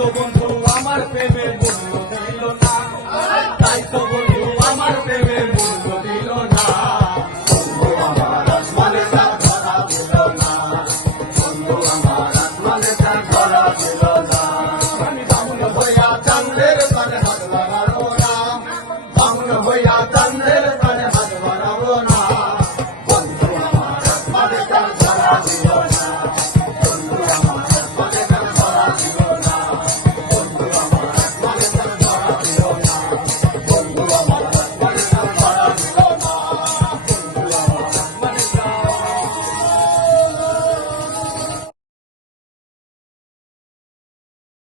তো বন্ধু আমার প্রেমের বন্ধু না। তাই তো Baba.